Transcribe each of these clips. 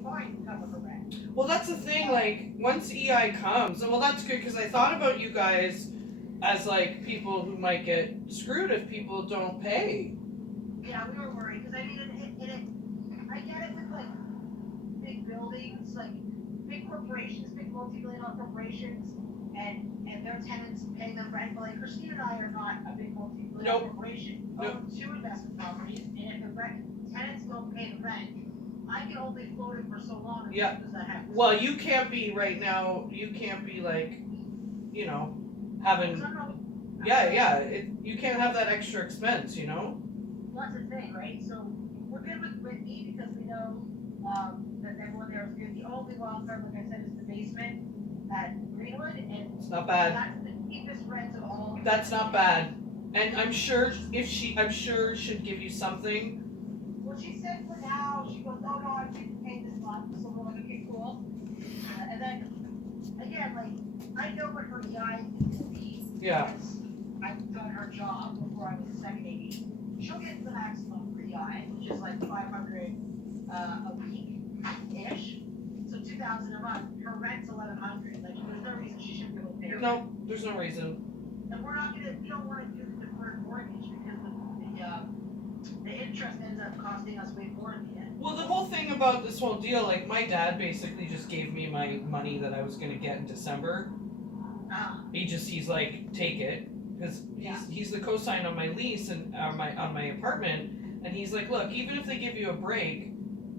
be fine to cover her rent. Well, that's the thing. Like once EI comes, well, that's good because I thought about you guys as like people who might get screwed if people don't pay. Yeah, we were worried because I mean, I get it with like big buildings, like big corporations, big multi-billion-dollar corporations, and their tenants paying them rent. But like Christine and I are not a big multi-billion-dollar Nope. corporation. Nope. Own two investment properties, and if the tenants don't pay the rent, I can only float it for so long as Yeah. soon as that happens. Well, you can't be right now. You can't be like, you know, having. Yeah. You can't have that extra expense. You know. That's the thing, right? So we're good with Whitney because we know that everyone there is good. The only wild card, like I said, is the basement at Greenwood, and It's not bad. that's the cheapest rent of all. That's not bad. And I'm sure she'd give you something. Well, she said for now, she goes, oh no, I didn't pay this month, so we're like, okay, cool. And then again, like I know what her EI is gonna be. Yeah. Because I've done her job before I was a second AD. She'll get the maximum for EI, which is like 500 a week ish. So 2,000 a month. Her rent's 1,100. Like there's no reason she shouldn't be able to pay her rent. No, there's no reason. And we're not gonna. We don't want to do the deferred mortgage because the interest ends up costing us way more in the end. Well, the whole thing about this whole deal, like my dad basically just gave me my money that I was gonna get in December. He's like, take it, because he's the cosign on my lease and on my apartment, and he's like, look, even if they give you a break,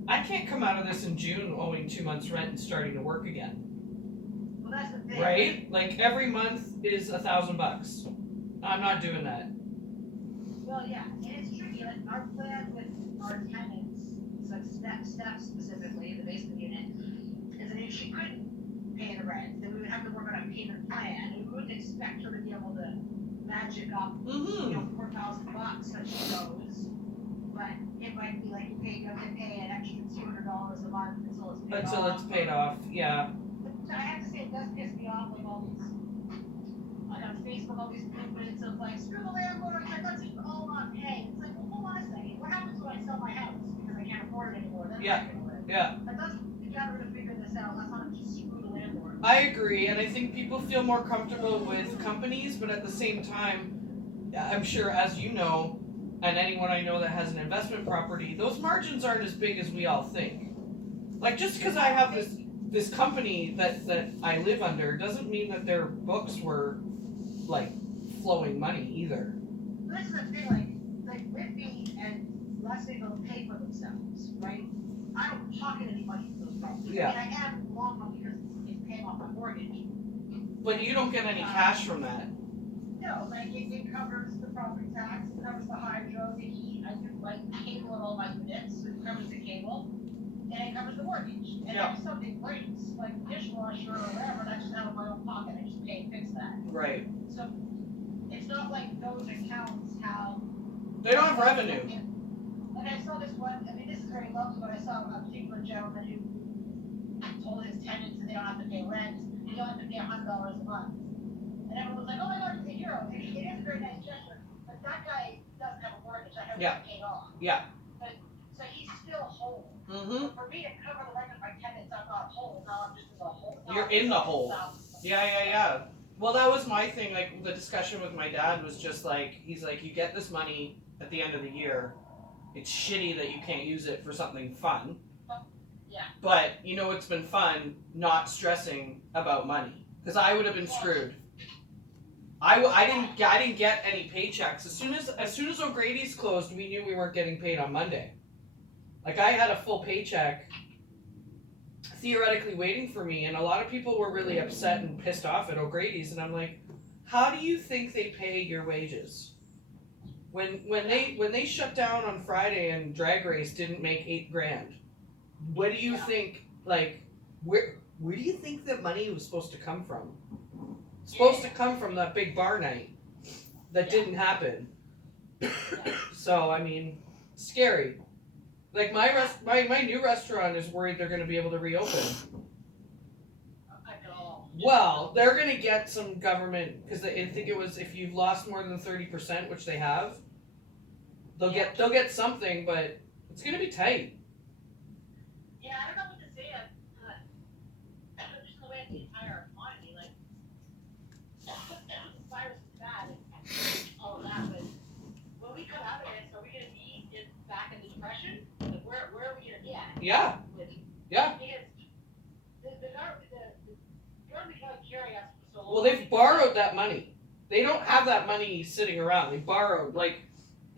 I can't come out of this in June owing 2 months rent and starting to work again. Well, that's the thing. Right? Like every month is $1,000. I'm not doing that. Well, yeah, and it's tricky. Like our plan with our tenants, so steps specifically, the basement unit, is that if she couldn't pay the rent, then we would have to work on a payment plan. We wouldn't expect her to be able to magic up, $4,000 that she knows. But it might be like you have to pay an extra $200 a month until it's paid off. Until it's paid off, yeah. But I have to say, it does piss me off, like all these, like on Facebook, all these movements of like, screw the landlord, like let's just all not pay. It's like, well, hold on a second. What happens when I sell my house because I can't afford it anymore? Then Yeah. Yeah. Like, you gotta really figure this out. Let's not just screw the landlord. I agree, and I think people feel more comfortable with companies, but at the same time, I'm sure, as you know, and anyone I know that has an investment property, those margins aren't as big as we all think. Like just because I have this company that I live under doesn't mean that their books were like flowing money either. But this is the thing, like Whitby and Leslie don't pay for themselves, right? I don't pocket any money for those properties. Yeah. I mean, I have long money because it's paying off my mortgage. But you don't get any cash from that. No, like it covers the property tax, it covers the hydro, the heat, I do like cable in all my units, so it covers the cable, and it covers the mortgage. And if something breaks, like dishwasher or whatever, that's just out of my own pocket, I just pay and fix that. Right. So it's not like those accounts have. They don't have revenue. And I saw this one, I mean, this is very lovely, but I saw a particular gentleman who told his tenants that they don't have to pay rent, they don't have to pay $100 a month. And everyone was like, oh my God, it's a hero. It is a very nice gesture. But that guy doesn't have a mortgage. I have it paid off. Yeah. But so he's still whole. Mm-hmm. For me to cover the rent of my tenants, I'm not whole. Now I'm just in the hole. You're in the hole. Yeah. Well, that was my thing. Like the discussion with my dad was just like, he's like, you get this money at the end of the year. It's shitty that you can't use it for something fun. Yeah. But you know, it's been fun not stressing about money because I would have been screwed. I didn't get any paychecks. As soon as O'Grady's closed, we knew we weren't getting paid on Monday. Like I had a full paycheck theoretically waiting for me, and a lot of people were really upset and pissed off at O'Grady's, and I'm like, how do you think they pay your wages? When they shut down on Friday and Drag Race didn't make $8,000, what do you think? Like where do you think that money was supposed to come from? Supposed to come from that big bar night that didn't happen. So I mean, scary. Like my new restaurant is worried they're going to be able to reopen. I know. Well, they're going to get some government because I think it was if you've lost more than 30%, which they have, they'll get something, but it's going to be tight. Yeah, I don't know what the all of that, but when we come out of this, are we gonna be back in the depression? Like, where are we gonna be at? Yeah. Yeah. Because the government can't carry us for so long. Well, they've borrowed that money. They don't have that money sitting around. They borrowed, like,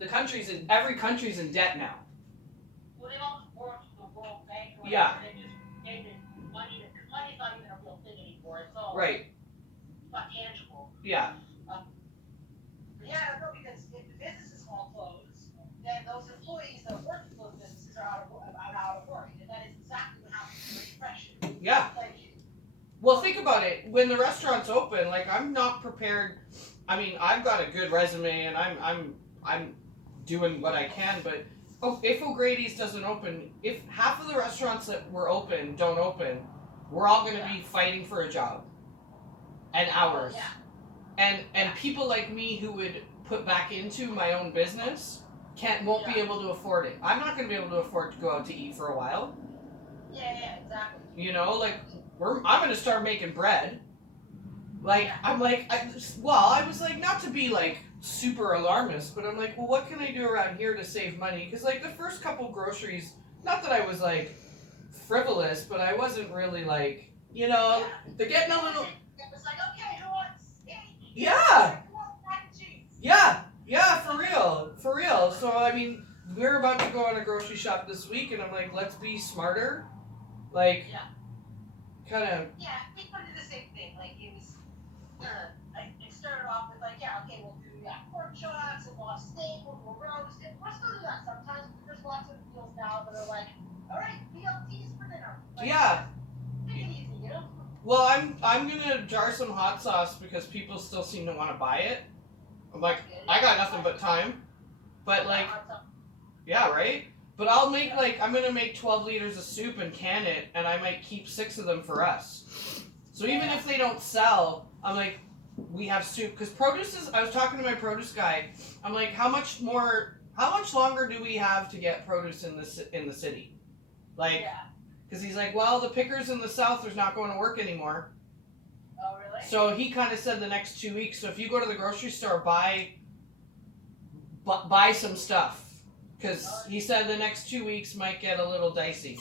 every country's in debt now. Well, they all borrowed from the World Bank. Or Yeah. They just gave it money, because money's not even a real thing anymore. It's all Right. not tangible. Yeah. But yeah, I don't know, because if the businesses all close, then those employees that work for those businesses are out of work, and that is exactly what happens to the depression. Yeah. Like, Well, think about it. When the restaurant's open, like, I'm not prepared. I mean, I've got a good resume and I'm doing what I can, but if O'Grady's doesn't open, if half of the restaurants that were open don't open, we're all going to be fighting for a job and hours. yeah. And people like me who would put back into my own business won't be able to afford it. I'm not going to be able to afford to go out to eat for a while. Yeah, exactly. You know, like, I'm going to start making bread. Like, I'm like, I was like, not to be like super alarmist, but I'm like, well, what can I do around here to save money? Because, like, the first couple groceries, not that I was like frivolous, but I wasn't really like, you know, they're getting a little. It was like, okay, who wants steak? Yeah. Who wants mac and cheese? Yeah, for real. So, I mean, we're about to go on a grocery shop this week, and I'm like, let's be smarter. Like, kind of. Yeah, we put it the same thing. Like, it was, it started off with like, yeah, okay, we'll do pork chops, and we'll have steak, we'll roast, and we'll still do that sometimes. But there's lots of meals now that are like, all right, BLTs for dinner. Like, Yeah. take it easy, you know? Well, I'm gonna jar some hot sauce because people still seem to want to buy it. I'm like, I got nothing but time. But like, yeah, right? But I'm gonna make 12 liters of soup and can it, and I might keep 6 of them for us. So even if they don't sell, I'm like, we have soup. Because I was talking to my produce guy, I'm like, how much longer do we have to get produce in the city? Like, because he's like, well, the pickers in the south is not going to work anymore. Oh, really? So he kind of said the next 2 weeks. So if you go to the grocery store, buy some stuff. Because he said the next 2 weeks might get a little dicey.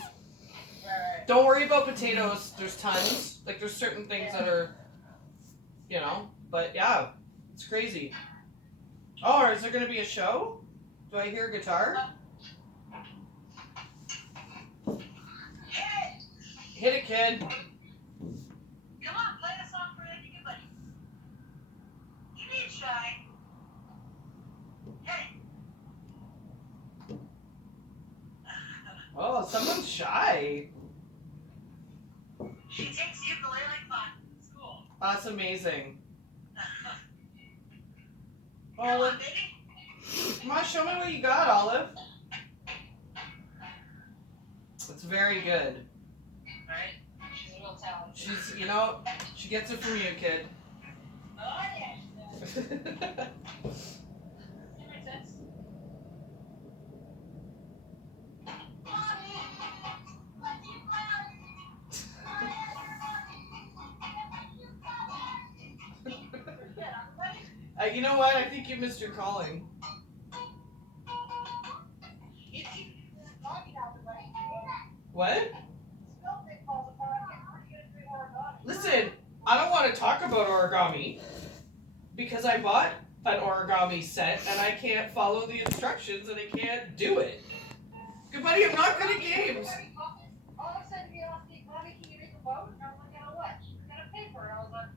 Right. Don't worry about potatoes. There's tons. Like, there's certain things that are, you know. But yeah, it's crazy. Oh, is there going to be a show? Do I hear a guitar? Hit it, kid. Come on, play a song for everybody. You need shy. Hey. Oh, someone's shy. She takes ukulele classes in school. That's amazing. Come on, Olive, baby. come on, show me what you got, Olive. It's very good. Right? She's a real talent. She gets it from you, kid. Oh, yeah, she does. That makes sense. You know what? I think you missed your calling. What? Listen, I don't want to talk about origami because I bought an origami set and I can't follow the instructions and I can't do it. Good buddy, I'm not good at games. All of a sudden, he asked me, Mommy, can you make a boat? And I was like, yeah, what? She was gonna paper. And I was like,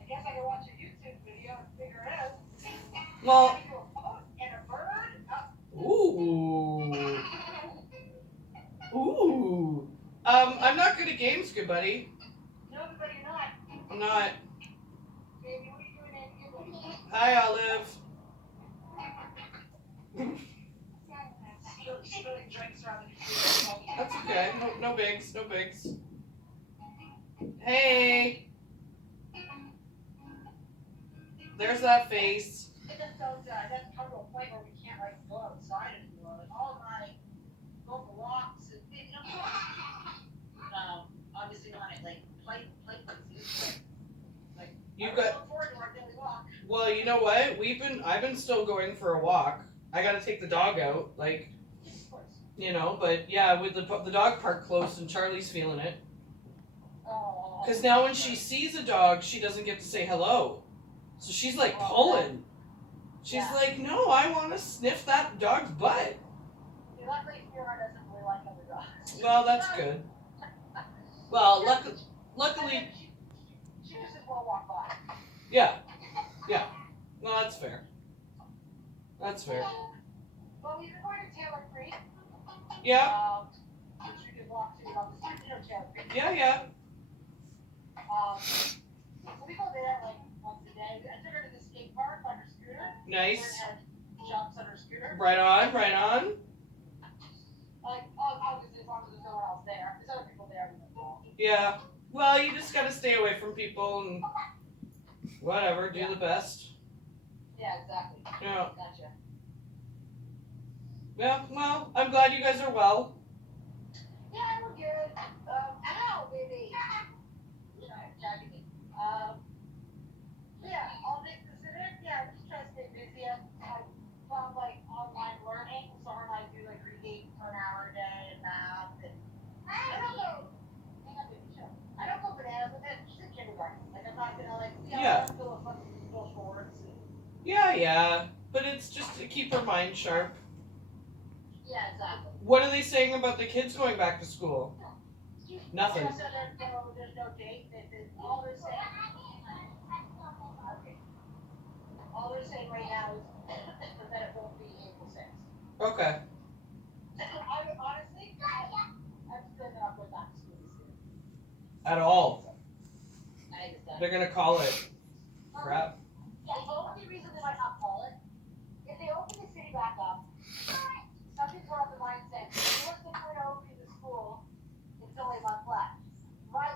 I guess I can watch a YouTube video and figure it out. Well, A boat and a bird? ooh. Ooh. I'm not good at games, good buddy. No, but you're not. I'm not. Baby, what are you doing at your Hi, Olive. Spilling drinks around the computer. That's okay. No bigs. No bigs. Hey. There's that face. It just doesn't come to a point where we can't like go outside anymore. Like all of my go for walks and obviously not like play food. Like You I got. look forward to our daily walk. Well, you know what? I've been still going for a walk. I gotta take the dog out, like, Of course. you know, but yeah, with the dog park closed and Charlie's feeling it. Oh. Because now when she sees a dog, she doesn't get to say hello. So she's like pulling. She's Yeah. like, no, I want to sniff that dog's butt. Luckily, Fiona doesn't really like other dogs. Well, that's good. Well, luckily, She just as well walk by. yeah. Well, that's fair. That's fair. Well, we've been going to Taylor Creek. Yeah. Which we can walk to on the street of Taylor Creek. Yeah. So we go there like once a day. I took her to the skate park on her scooter. Nice. Her jumps on her scooter. Right on. Like, obviously, as long as there's no one else there. There's other people there. Yeah. Well, you just gotta stay away from people and whatever, do the best. Yeah, exactly. Yeah. Gotcha. Yeah, well, I'm glad you guys are well. Yeah, we're good. Ow, baby. Sorry, attacking me. Yeah, all things considered, yeah, we're just trying to stay busy. I found like online learning, so her and I do like reading for an hour a day and math. And I don't know. Hang on, baby, chill. I don't go bananas with it. She's in kindergarten. Like, I'm not gonna like, Yeah. I'm full of fucking social words. Yeah. But it's just to keep her mind sharp. Yeah, exactly. What are they saying about the kids going back to school? Nothing. So there's no date. All they're saying. Okay. All they're saying right now is that it won't be April 6th. Okay. I would honestly, I'm still not going back to school this year. At all. I just They're gonna call it crap. Yeah, the only reason they might not call it, if they open the city back up, some people have the mindset, once they try to open the school, it's only a month left. My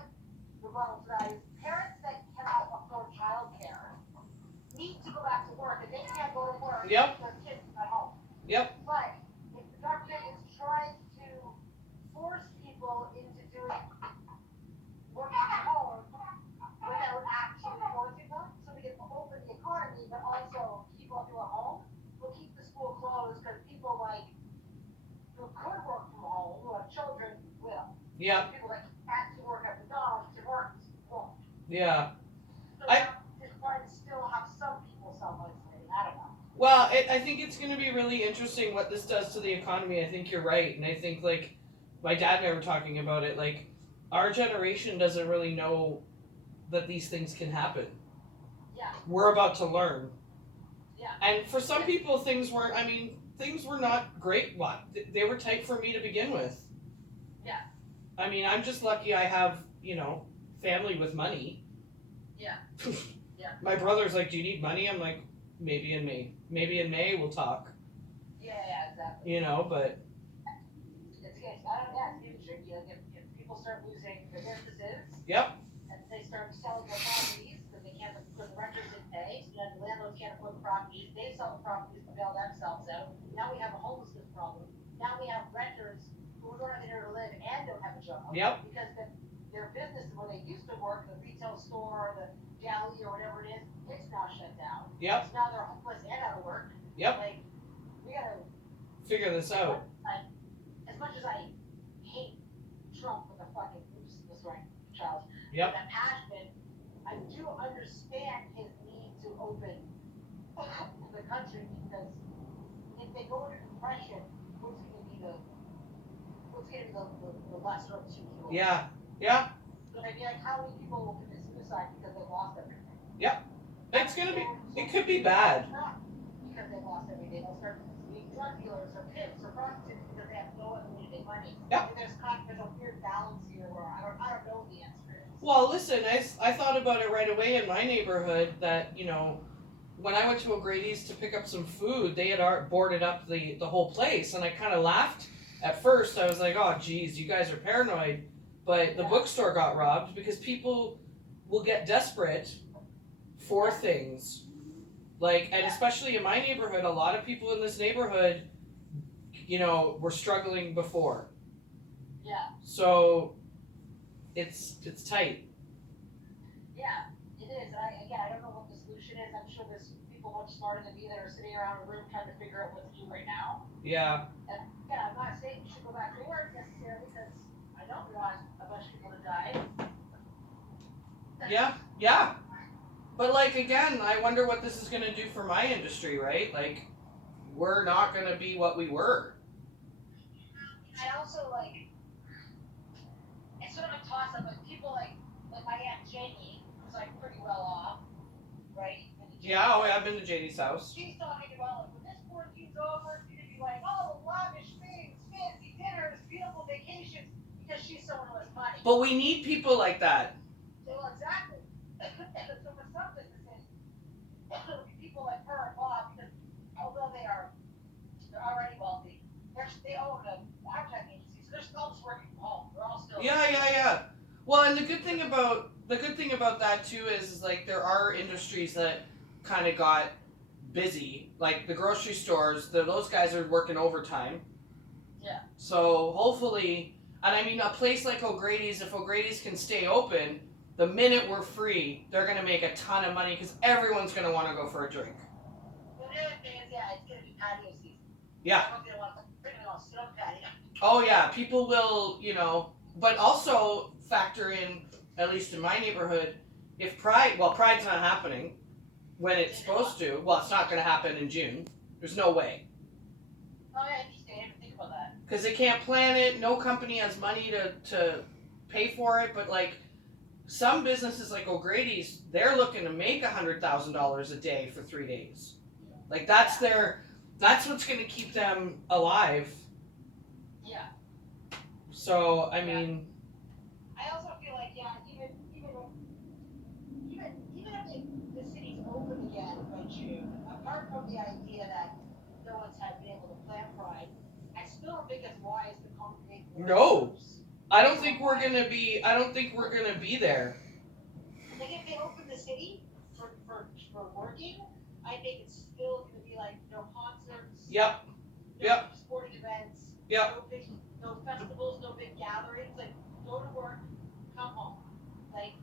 rebuttal to that is parents that cannot afford childcare need to go back to work, and they can't go to work. Yep. Their kids at home. Yep. But if the government is trying to force people into doing working at home without actually forcing them, so we can open the economy, but also keep people who are home, we'll keep the school closed because people like who could work from home, who have children, will. Yep. People that have to work at McDonald's to work won't. Yeah. So just trying to still have some people someplace living. I don't know. Well, I think it's going to be really interesting what this does to the economy. I think you're right. And I think, like, my dad and I were talking about it. Like, our generation doesn't really know that these things can happen. Yeah. We're about to learn. Yeah. And for some people, things were not great. What? They were tight for me to begin with. Yeah. I mean, I'm just lucky I have, family with money. Yeah. Yeah. My brother's like, do you need money? I'm like, maybe in May. Maybe in May we'll talk. Yeah, exactly. But It's getting tricky. Like if people start losing their businesses, yep. and they start selling their properties because they can't, because the renters didn't pay, so then the landlords can't afford the properties. They sell the properties to bail themselves out. Now we have a homelessness problem. Now we have renters who don't have anywhere to live and don't have a job. Yep. Because their business where they used to work, the retail store, the deli or whatever it is, it's now shut down. Yep. So now they're homeless and out of work. Yep. Like, we gotta Figure this out. as much as I hate Trump with a fucking child, Yep. that passion, I do understand his need to open the country because if they go into depression, what's gonna be the lesser of two evils? Yeah. So maybe like how many people will commit suicide because they lost everything? It could be bad. Because they lost everything. They'll start being drug dealers or pimps or prostitutes because they have no other way to make money. Yep. And there's a weird balance here where I don't know the answer is. Well, listen, I thought about it right away in my neighborhood that, when I went to O'Grady's to pick up some food, they had boarded up the whole place, and I kind of laughed at first. I was like, oh, geez, you guys are paranoid. But the bookstore got robbed because people will get desperate for things. And especially in my neighborhood, a lot of people in this neighborhood, were struggling before. Yeah. So it's tight. Yeah, it is. I don't know what the solution is. I'm sure there's people much smarter than me that are sitting around a room trying to figure out what to do right now. Yeah. And yeah, I'm not saying you should go back to work necessarily because I don't want a bunch of people to die. Yeah. But like again, I wonder what this is gonna do for my industry, right? Like, we're not gonna be what we were. I also like it's sort of a toss up. Like people like my aunt Jamie, who's like pretty well off, right? Yeah, oh yeah, I've been to JD's house. She's talking about like when this quarantine's over, it's gonna be like, oh, lavish things, fancy dinners, beautiful vacations, because she's someone who has money. But we need people like that. Well, exactly. So for some businesses, it'll be people like her and Bob, because although they're already wealthy, they own an advertising agency, so they're still just working from home. They're all still Yeah. Well, and the good thing about that too is like there are industries that kind of got busy, like the grocery stores. Those guys are working overtime. Yeah. So hopefully, and I mean, a place like O'Grady's, if O'Grady's can stay open, the minute we're free, they're gonna make a ton of money because everyone's gonna want to go for a drink. Well, the other thing is, yeah, it's gonna be patio season. Yeah. I don't think they want to sit on patio. Oh yeah, people will, but also factor in, at least in my neighborhood, if Pride's not happening when it's supposed to. Well, it's not going to happen in June. There's no way. Oh yeah, you didn't even think about that. Because they can't plan it. No company has money to pay for it. But like some businesses like O'Grady's, they're looking to make $100,000 a day for 3 days. Like that's what's going to keep them alive. Yeah. So I mean. I also feel like even if the city's open again by June, apart from the idea that no one's been able to plan Pride, I still don't think it's wise to congregate. No. I don't think we're gonna be there. Like if they open the city for working, I think it's still gonna be like no concerts. Yep. No sporting events. Yep. No festivals, no big gatherings. Like go to work, come home. Like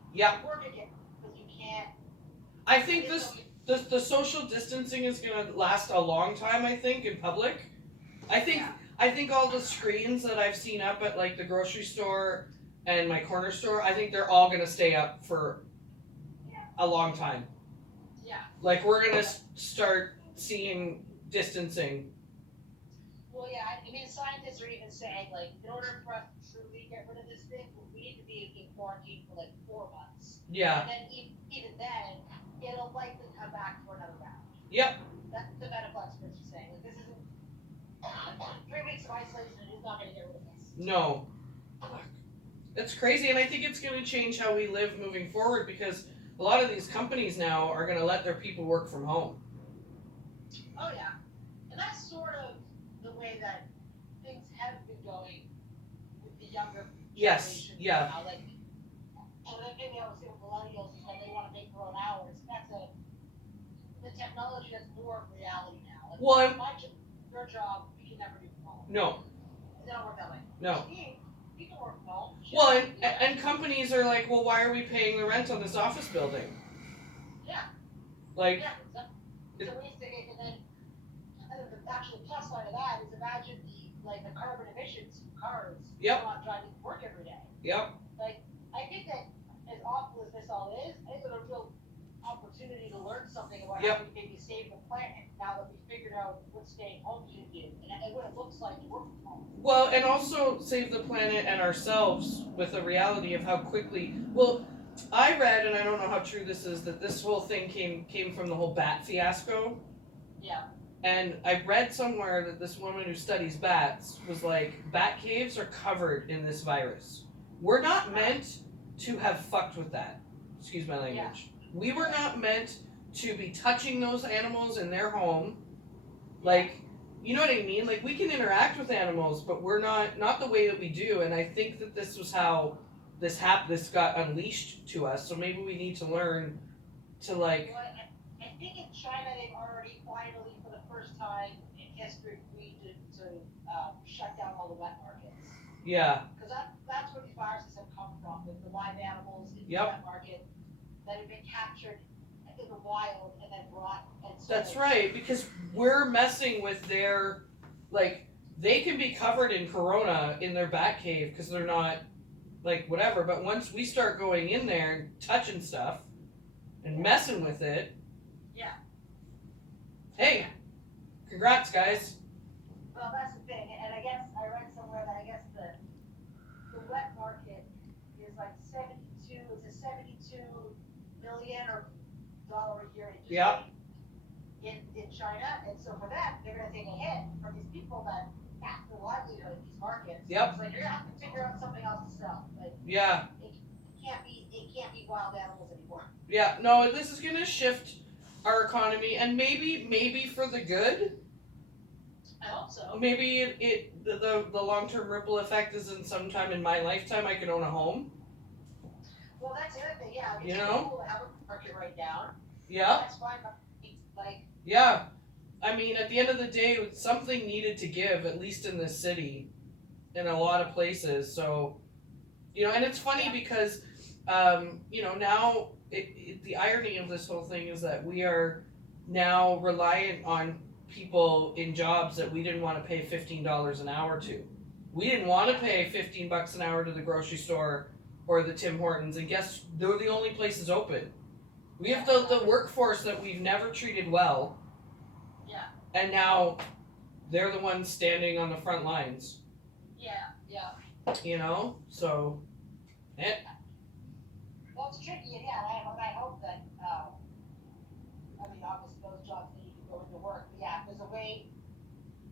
work again because you can't. I think the social distancing is gonna last a long time. I think in public. I think all the screens that I've seen up at like the grocery store and my corner store, I think they're all gonna stay up for a long time. Yeah. Like we're gonna start seeing distancing. Well, yeah. I mean, scientists are even saying like, in order for us to truly get rid of this thing, we need to be in quarantine for like 4 months. Yeah. And then even then, it'll likely come back for another round. Yep. That's the medical experts are saying. Like this isn't 3 weeks of isolation is not going to get rid of this. No. It's crazy, and I think it's going to change how we live moving forward because a lot of these companies now are going to let their people work from home. Oh yeah, and that's sort of the way that things have been going with the younger Yes. generation Yeah. now. Like, so the thing they always say with millennials is that they want to make their own hours. That's the technology that's more of reality now. Like, Well, your job we can never do from home. No. It doesn't work that way. No. You can work from home. Well, and companies are like, well, why are we paying the rent on this office building? Yeah. Like. Yeah. So and then the actual plus side of that is imagine the carbon emissions from cars. Yep. Not driving to work every day. Yep. Like I think that as awful as this all is, I think it's a real opportunity to learn something about how we maybe save the planet now that we figured out what staying home should do and what it looks like to work from home. Well, and also save the planet and ourselves with the reality of how quickly. Well, I read, and I don't know how true this is, that this whole thing came from the whole bat fiasco. Yeah. And I read somewhere that this woman who studies bats was like, bat caves are covered in this virus. We're not meant to have fucked with that. Excuse my language. Yeah. We were not meant to be touching those animals in their home. Like, you know what I mean? Like, we can interact with animals, but we're not the way that we do. And I think that this was how this got unleashed to us. So maybe we need to learn to like. Well, I think in China they've already finally, for the first time in history, agreed to shut down all the wet markets. Yeah. Because that's where these viruses have come from, the live animals in the Yep. wet market that have been captured in the wild and then brought and sold. That's right, because we're messing with their, like, they can be covered in corona in their bat cave because they're not, like, whatever. But once we start going in there and touching stuff and messing with it, Yeah. hey, congrats, guys. Well, that's the thing, and I guess I read somewhere that I guess the wet market is like 72, it's a 72 million or dollar a year industry. Yeah. In China, and so for that, they're gonna take a hit from these people that have their livelihood in these markets. Yep. It's like you're gonna have to figure out something else to sell. Like Yeah, it can't be wild animals anymore. yeah. No, this is gonna shift our economy, and maybe for the good. I hope so. Maybe the long-term ripple effect is in sometime in my lifetime I can own a home. Well, that's the other thing. Yeah, I mean, You it's know? cool to have a market right down. Yeah. That's fine. But like, Yeah, I mean, at the end of the day, something needed to give, at least in this city, in a lot of places. So, and it's funny because, now the irony of this whole thing is that we are now reliant on people in jobs that we didn't want to pay $15 an hour to. We didn't want to pay $15 an hour to the grocery store or the Tim Hortons, and guess they're the only places open. We have the workforce that we've never treated well. Yeah. And now they're the ones standing on the front lines. yeah. So Well, it's tricky, and I hope that, obviously those jobs need to go into work, but yeah, if there's a way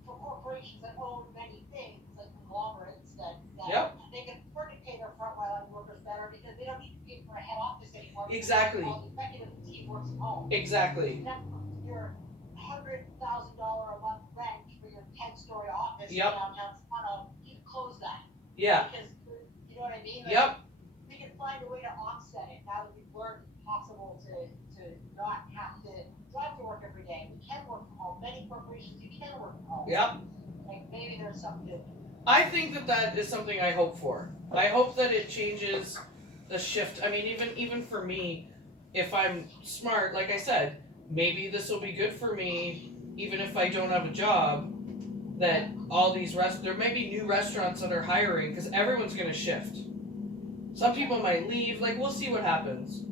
for corporations that own many things, like conglomerates, that Yep. they can afford to pay their frontline workers better because they don't need to pay for a head office anymore. because Exactly. All the executive team works from home. exactly. Now, your $100,000 a month rent for your 10-story office in Yep. downtown Toronto, you can close that. Yeah. Because, you know what I mean? Yep. We can find a way to offset it now that we've learned it's possible to not have to drive to work every day. We can work from home. Many corporations, you can work from home. Yep. Like maybe there's something to. I think that is something I hope for. I hope that it changes the shift. I mean, even for me, if I'm smart, like I said, maybe this will be good for me, even if I don't have a job. That all these there may be new restaurants that are hiring because everyone's gonna shift. Some people might leave. Like we'll see what happens.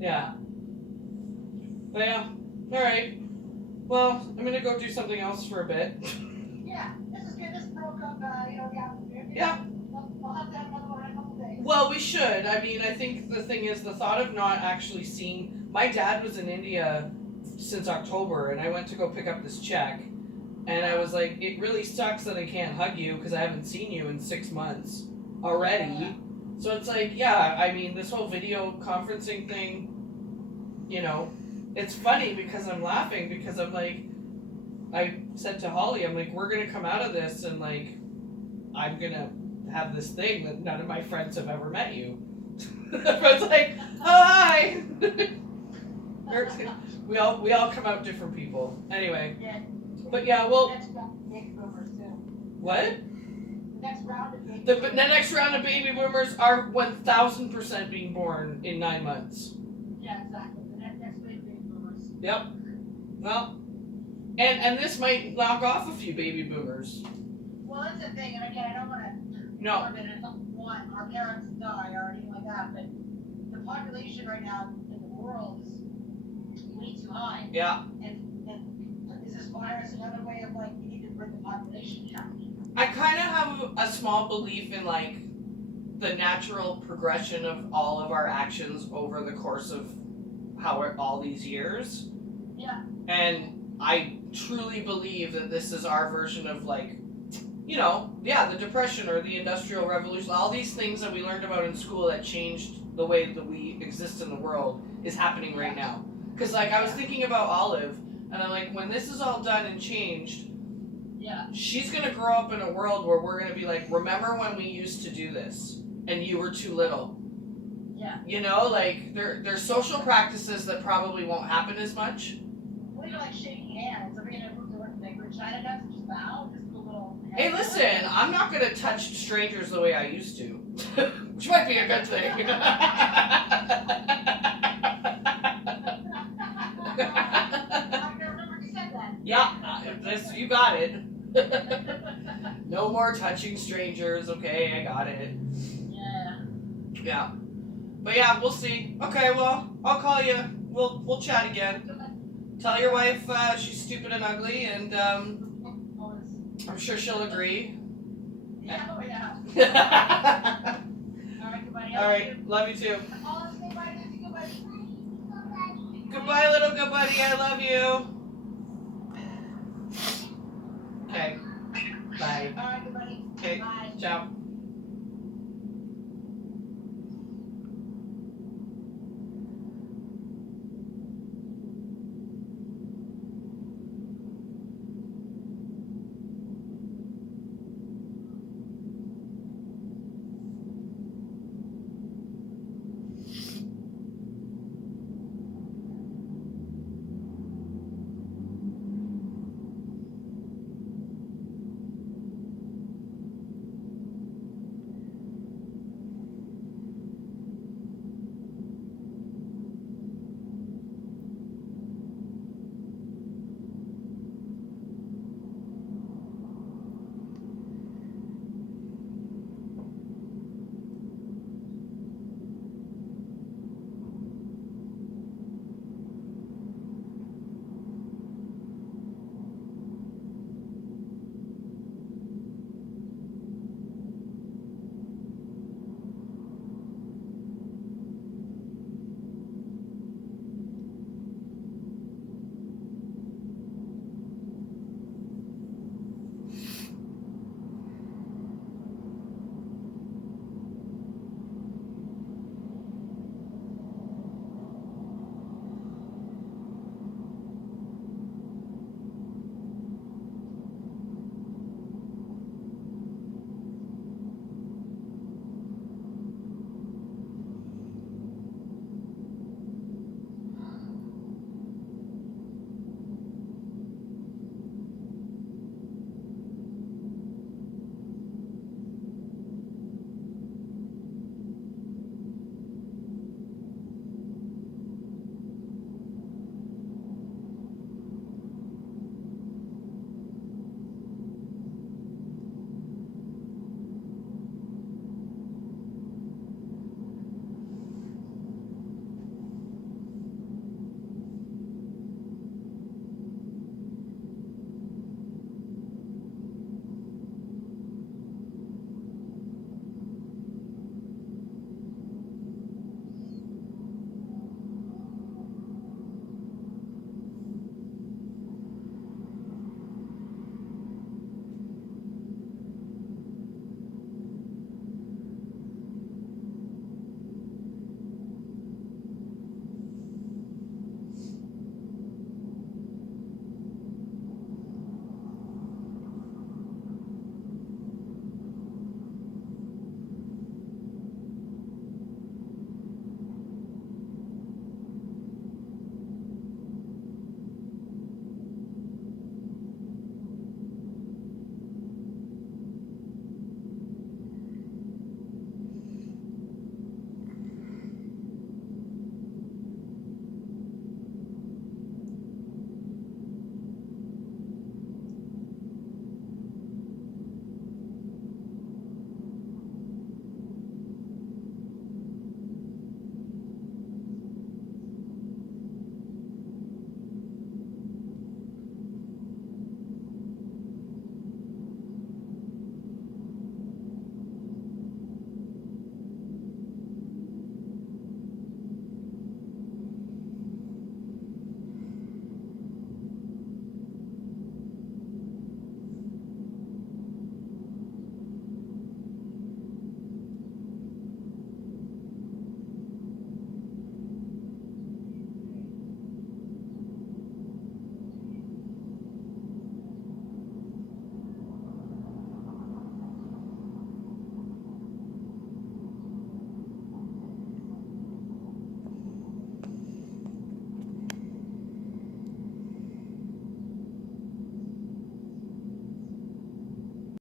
Yeah. But yeah. All right. Well, I'm gonna go do something else for a bit. Yeah, this is good. This broke up. Yeah. We'll have to have another one in a couple days. Well, we should. I mean, I think the thing is the thought of not actually seeing. My dad was in India since October, and I went to go pick up this check, and I was like, it really sucks that I can't hug you because I haven't seen you in 6 months already. Yeah. So it's like, yeah, I mean, this whole video conferencing thing, it's funny because I'm laughing because I'm like, I said to Holly, I'm like, we're gonna come out of this and like, I'm gonna have this thing that none of my friends have ever met you. Everyone's like, oh, hi. we all come out different people. Anyway. Yeah. But yeah, well. Next round of baby boomers too. What? The next round of baby The boomers. next round of baby boomers are 1,000% being born in 9 months. Yeah, exactly. The next wave of baby boomers. Yep. Well, and this might knock off a few baby boomers. Well, that's the thing, and again, I don't want to. No. I don't want our parents to die or anything like that, but the population right now in the world is way too high. Yeah. And is this virus another way of like we need to bring the population down? I kind of have a small belief in like the natural progression of all of our actions over the course of all these years. Yeah. And I truly believe that this is our version of like, the Depression or the Industrial Revolution, all these things that we learned about in school that changed the way that we exist in the world is happening right now. Because like I was thinking about Olive, and I'm like, when this is all done and changed, she's gonna grow up in a world where we're gonna be like, remember when we used to do this and you were too little? Yeah. Like there's social practices that probably won't happen as much. What do you like shaking hands? Are we gonna move to like regular China nuts and just bow? Just do a little. Hey, listen, I'm not gonna touch strangers the way I used to, which might be a good thing. I can remember you said that. Yeah, this you got it. No more touching strangers. Okay, I got it. Yeah. Yeah, but yeah, we'll see. Okay, well, I'll call you. We'll chat again. Tell your wife she's stupid and ugly, and I'm sure she'll agree. Yeah, oh yeah. All right, goodbye. All right, love you too. Oh, say bye, Nancy. Goodbye. Goodbye, little good buddy. I love you. Okay. Bye. All right, goodbye. Okay. Bye. Ciao.